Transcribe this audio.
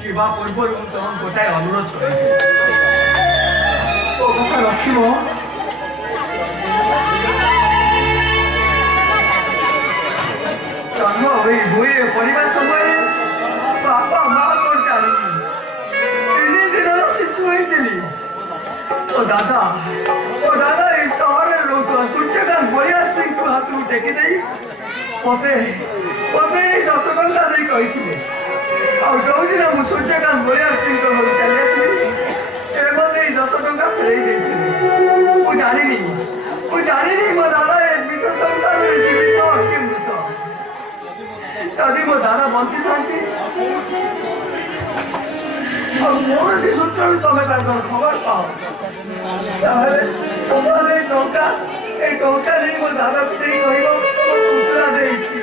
ଯିବା ପୂର୍ବରୁ ମୁଁ ତମ ଗୋଟାଏ ଅନୁରୋଧ କରିବି ତୋ କଥା ରଖିବ। ଜନ୍ମ ହୋଇ ପଢିବା ସମୟରେ ବାପା ମା କଣ ଜାଣିନି 3 ଦିନର ଶିଶୁ ହେଇଥିଲି। ଓ ଦାଦା ଏଇ ସହରରେ ରହୁଥିବା ସୂର୍ଯ୍ୟକାନ୍ତ ବଳିଆ ସିଂଙ୍କୁ ହାତକୁ ଟେକି ଦେଇ ମତେ ଏଇ 10 ଟଙ୍କା ଦେଇ କହିଥିଲେ। ଆଉ ଯୋଉଦିନ ମୁଁ ସୂର୍ଯ୍ୟକାନ୍ତ ବଳିଆ ସିଂଙ୍କ ଘରୁ ଚାଲି ଆସିଲି ସେ ମତେ ଏଇ 10 ଟଙ୍କା ଫେରେଇ ଦେଇଥିଲେ। ମୁଁ ଜାଣିନି ମୋ ଦାଦା ଏ ବିଶ୍ୱ ସଂସାରରେ ଜୀବିତ କି ମୃତ। ଯଦି ମୋ ଦାଦା ବଞ୍ଚିଥାନ୍ତି ଆଉ କୌଣସି ସୂତ୍ରରୁ ତମେ ତାଙ୍କର ଖବର ପାଅ ତାହେଲେ ଏଇ ଟଙ୍କା ନେଇ ମୋ ଦାଦାକୁ ଦେଇ କହିବ ପୁତୁରା ଦେଇଛି।